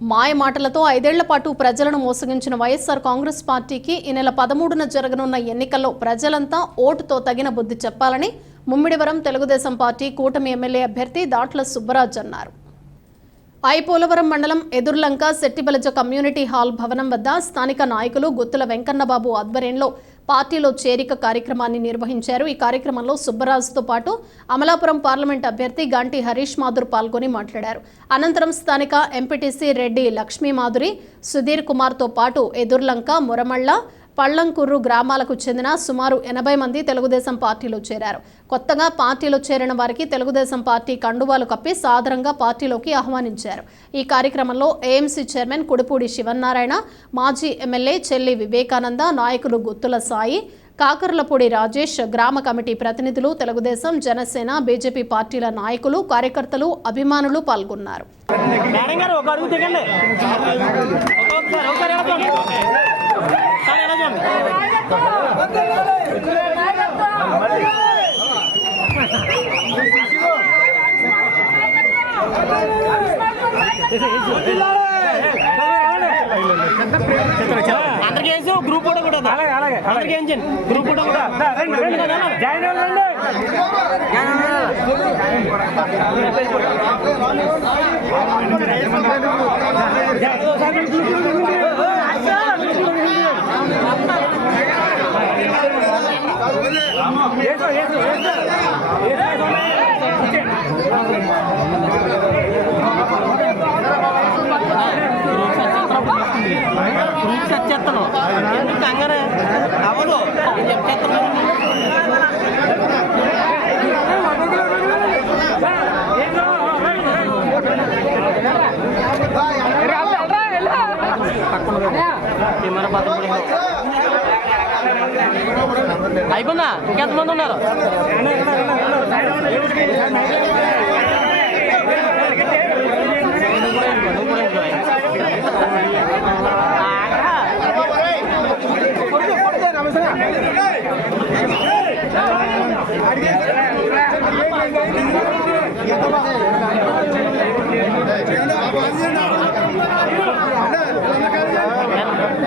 మాయ మాటలతో ఐదేళ్ళ పాటు ప్రజలను మోసగించిన వైఎస్ఆర్ కాంగ్రెస్ పార్టీకి ఈ నెల పదమూడున జరగనున్న ఎన్నికల్లో ప్రజలంతా ఓటుతో తగిన బుద్ధి చెప్పాలని ముమ్మిడివరం తెలుగుదేశం పార్టీ కూటమి ఎమ్మెల్యే అభ్యర్థి దాట్ల సుబ్బరాజ్ అన్నారు. ఐపోలవరం మండలం ఎదుర్లంక శెట్టిబలజ కమ్యూనిటీ హాల్ భవనం వద్ద స్థానిక నాయకులు గుత్తుల వెంకన్నబాబు ఆధ్వర్యంలో పార్టీలో చేరిక కార్యక్రమాన్ని నిర్వహించారు. ఈ కార్యక్రమంలో సుబ్బరాజుతో పాటు అమలాపురం పార్లమెంట్ అభ్యర్థి గంటి హరీష్ మాధుర్ పాల్గొని మాట్లాడారు. అనంతరం స్థానిక ఎంపీటీసీ రెడ్డి లక్ష్మీ మాధురి సుధీర్ కుమార్తో పాటు ఎదుర్లంక మురమళ్ళ పళ్ళంకుర్రు గ్రామాలకు చెందిన సుమారు ఎనభై మంది తెలుగుదేశం పార్టీలో చేరారు. కొత్తగా పార్టీలో చేరిన వారికి తెలుగుదేశం పార్టీ కండువాలు కప్పి సాదరంగా పార్టీలోకి ఆహ్వానించారు. ఈ కార్యక్రమంలో ఏఎంసీ చైర్మన్ కుడిపూడి శివన్నారాయణ మాజీ ఎమ్మెల్యే చెల్లి వివేకానంద నాయకులు గుత్తుల సాయి కాకర్లపూడి రాజేష్ గ్రామ కమిటీ ప్రతినిధులు తెలుగుదేశం జనసేన బీజేపీ పార్టీల నాయకులు కార్యకర్తలు అభిమానులు పాల్గొన్నారు. అందరికి వేసి గ్రూప్ ఫోటో కూడా అలాగే అలాగే అందరికి ఏం చేయండి గ్రూప్ ఫోటో కూడా జాయిన్ అవ్వండి సెట్ చేస్తాను ఎందుకు కంగారే అవ్వదు నేను చెప్పేస్తాను కెమెరా అయిపోయిందా? ఇంకెంతమంది ఉన్నారు?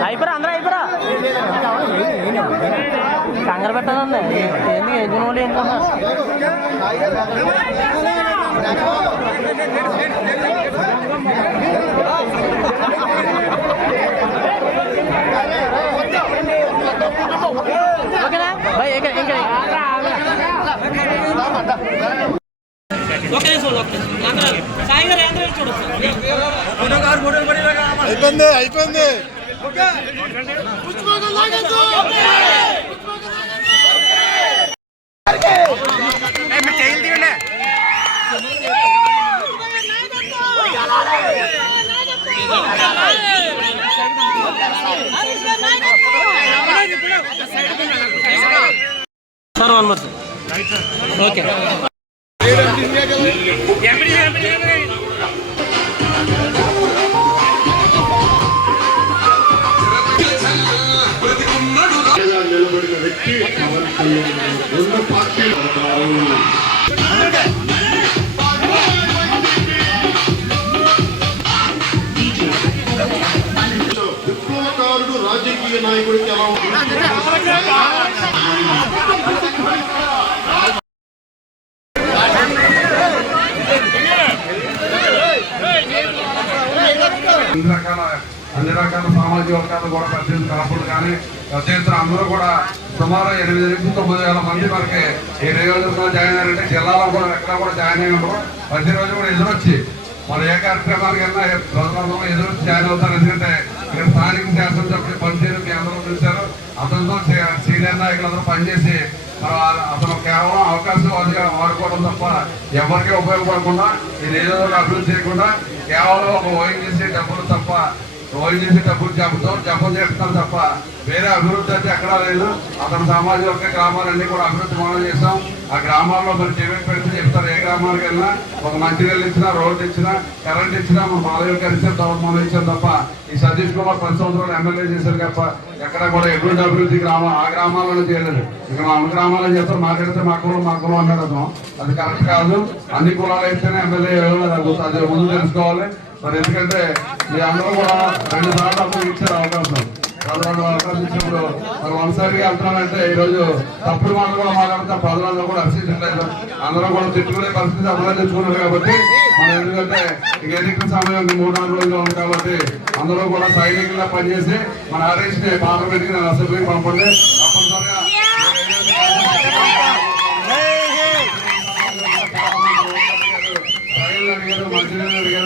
అయిపోరా అందరూ? కంగారు పెట్టాలండి ఏంది ఏం వాళ్ళు ఏంటన్నా ఓకేనా? బాయ్ ఇంకా ఇంకా. అయిపోయింది అయిపోయింది. Sir one month okay. రెండు పార్టీలు విప్లవకారుడు రాజకీయ నాయకుడికి ఎలా ఉంటుంది అన్ని రకాల అన్ని రకాల సామాజిక వర్గాలు కూడా ప్రతినిధులు కాపులు కానీ రచయితలు అందరూ కూడా సుమారు ఎనిమిది నుంచి తొమ్మిది వేల మంది మనకి ఈ నియోజకవర్గంలో జాయిన్ అయ్యారంటే జిల్లాలో కూడా ఎక్కడ కూడా జాయిన్ అయ్యి ఉండరు. ప్రతిరోజు కూడా ఎదురొచ్చి మన ఏ కార్యక్రమానికి వెళ్ళినా ప్రజలందరూ ఎదురొచ్చి జాయిన్ అవుతారు. ఎందుకంటే ఇక్కడ స్థానిక శాసనసభ్యులు పనితీరు మీ అందరూ చూశారు. అతనితో సీనియర్ నాయకులందరూ పనిచేసి అతను కేవలం అవకాశం వాడుకోవడం తప్ప ఎవరికీ ఉపయోగపడకుండా ఈ నియోజకవర్గం అభివృద్ధి చేయకుండా కేవలం ఒక ఓఎన్జీసీ డబ్బులు తప్ప ఓఎన్జీసీ డబ్బులు జపతో జపం చేస్తాం తప్ప వేరే అభివృద్ధి అయితే ఎక్కడా లేదు. అతని సామాజిక వర్గ గ్రామాలన్నీ కూడా అభివృద్ధి మనం చేస్తాం. ఆ గ్రామాల్లో మరి జమీన్ పెడితే చెప్తారు ఏ గ్రామానికి వెళ్ళినా ఒక మంచినీళ్ళు ఇచ్చినా రోడ్డు ఇచ్చినా కరెంట్ ఇచ్చినా మన మాలయ్య కలిసిన తర్వాత మనం ఇచ్చాం తప్ప ఈ సతీష్ కుమార్ పది సంవత్సరాలు ఎమ్మెల్యే చేశారు తప్ప ఎక్కడ కూడా ఎటువంటి అభివృద్ధి గ్రామం ఆ గ్రామాలను చేయలేదు. ఇక్కడ మన గ్రామాలను చేస్తారు మాట్లాడితే మా కులం మా కులం అన్నారు అది కరెక్ట్ కాదు. అన్ని కులాలు అయితేనే ఎమ్మెల్యే అది ముందు తెలుసుకోవాలి. మరి ఎందుకంటే మీ అందరూ కూడా రెండు సార్లు అందరూ ఇచ్చారు అవకాశం. ప్రజలందరూ అవకాశం ఇచ్చినప్పుడు మరి ఒకసారిగా అంటున్నానంటే ఈ రోజు తప్పుడు మాటలు కూడా మాట్లాడితే ప్రజలందరూ కూడా హర్షించట్లేదు. అందరూ కూడా తిట్టుకునే పరిస్థితి అందరూ తెచ్చుకున్నారు కాబట్టి మనం ఎందుకంటే ఇక ఎన్నికల సమయం మూడు నాలుగు రోజులు ఉంది కాబట్టి అందరూ కూడా సైనికులుగా పనిచేసి మన హరీష్ని పార్లమెంట్కి అసెంబ్లీకి పంపండి. తప్పనిసరిగా అడిగారు మంచినీళ్ళు అడిగారు.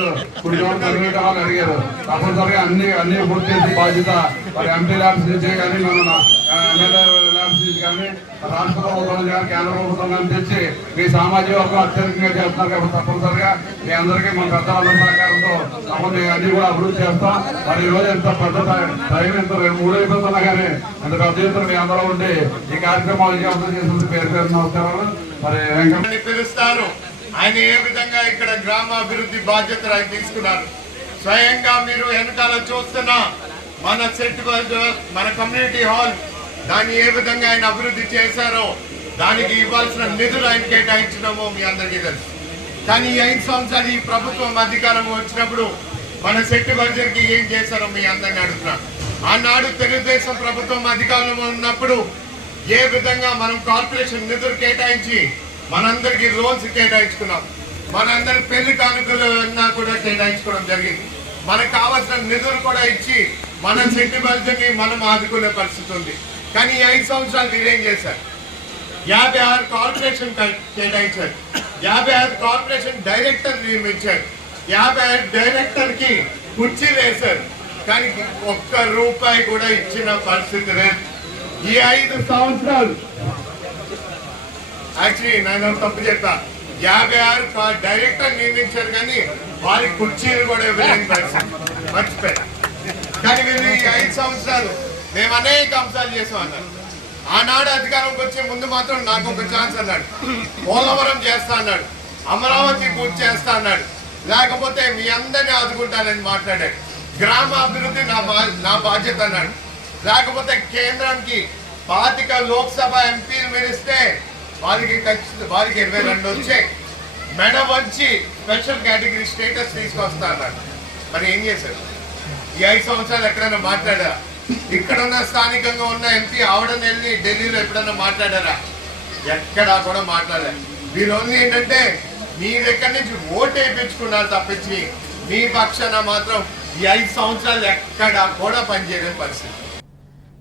కుడిచోట కమ్యూనిటీ అడిగారు. తప్పనిసరిగా అన్ని అన్ని పూర్తి చేసే బాధ్యత మరి ఎంపీ ల్యాబ్స్ నుంచి కానీ మన ఎమ్మెల్యే ల్యాబ్స్ నుంచి కానీ రాష్ట్ర ప్రభుత్వం కానీ కేంద్ర ప్రభుత్వం కానీ తెచ్చి మీ సామాజిక వర్గం అత్యధికంగా చేస్తున్నారు కాబట్టి తప్పనిసరిగా మీ అందరికీ మన పెద్దవాళ్ళ సహకారంతో తప్పని అన్ని కూడా అభివృద్ధి చేస్తాం. మరి ఈరోజు ఎంత పెద్ద టైం ఎంత? రెండు మూడు అయిపోతున్నా కానీ ఎంత పెద్ద ఎత్తున మీ అందరూ ఉండి ఈ కార్యక్రమాలు విజయవంతం చేసిన పేరు పేరు నమస్కారాలు. మరి వెంకట పిలుస్తారు. ఆయన ఏ విధంగా ఇక్కడ గ్రామాభివృద్ధి బాధ్యతలు ఆయన తీసుకున్నారు? స్వయంగా మీరు వెనకాల చూస్తున్న మన సెట్ మన కమ్యూనిటీ హాల్ దాన్ని ఏ విధంగా ఆయన అభివృద్ధి చేశారో దానికి ఇవ్వాల్సిన నిధులు ఆయన కేటాయించడమో మీ అందరికీ తెలుసు. కానీ ఈ ఐదు సంవత్సరాలు ఈ ప్రభుత్వం అధికారం వచ్చినప్పుడు మన సెట్ బడ్జెట్కి ఏం చేశారో మీ అందరిని అడుగుతున్నాను. ఆనాడు తెలుగుదేశం ప్రభుత్వం అధికారంలో ఉన్నప్పుడు ఏ విధంగా మనం కార్పొరేషన్ నిధులు కేటాయించి మనందరికి లోన్స్ కేటాయించుకున్నాం. మనందరి పెళ్ళి కానుకలు అన్నా కూడా కేటాయించుకోవడం జరిగింది. మనకు కావాల్సిన నిధులు కూడా ఇచ్చి మన సెంటిమెంట్ని మనం ఆదుకునే పరిస్థితి ఉంది. కానీ ఐదు సంవత్సరాలు మీరేం చేశారు? యాభై ఆరు కార్పొరేషన్ కేటాయించారు. యాభై ఆరు కార్పొరేషన్ డైరెక్టర్ నియమించారు. యాభై ఆరు డైరెక్టర్కి కుర్చీ వేశారు. కానీ ఒక్క రూపాయి కూడా ఇచ్చిన పరిస్థితి లేదు. ఈ ఐదు సంవత్సరాలు యాక్చువల్లీ నేను తప్పు చెప్పా. యాభై ఆరు డైరెక్టర్ నియమించారు కానీ వారి కుర్చీలు కూడా ఇవ్వలేని పరిస్థితి. మర్చిపోయారు కానీ వీళ్ళు ఈ ఐదు సంవత్సరాలు మేము అనేక అంశాలు చేసాం అన్నారు. ఆనాడు అధికారంకి వచ్చే ముందు మాత్రం నాకు ఒక ఛాన్స్ అన్నాడు. పోలవరం చేస్తా అన్నాడు. అమరావతి పూర్తి చేస్తా అన్నాడు. లేకపోతే మీ అందరినీ ఆదుకుంటానని మాట్లాడాడు. గ్రామ అభివృద్ధి నా బా- నా బాధ్యత అన్నాడు. లేకపోతే కేంద్రానికి పాతిక లోక్సభ ఎంపీలు మెరిస్తే వారికి ఖచ్చితంగా వారికి ఇరవై రెండు వచ్చాయి. మెడ వచ్చి స్పెషల్ కేటగిరీ స్టేటస్ తీసుకొస్తా అన్నాడు మరి ఏం చేశారు? ఈ ఐదు సంవత్సరాలు ఎక్కడైనా మాట్లాడారా? ఇక్కడున్న స్థానికంగా ఉన్న ఎంపీ ఆవిడని వెళ్ళి ఢిల్లీలో ఎప్పుడన్నా మాట్లాడారా? ఎక్కడా కూడా మాట్లాడారు మీరు ఓన్లీ ఏంటంటే మీ దగ్గర నుంచి ఓటు వేయించుకున్నారు తప్పించి మీ పక్షాన మాత్రం ఈ ఐదు సంవత్సరాలు ఎక్కడా కూడా పనిచేయలేని పరిస్థితి.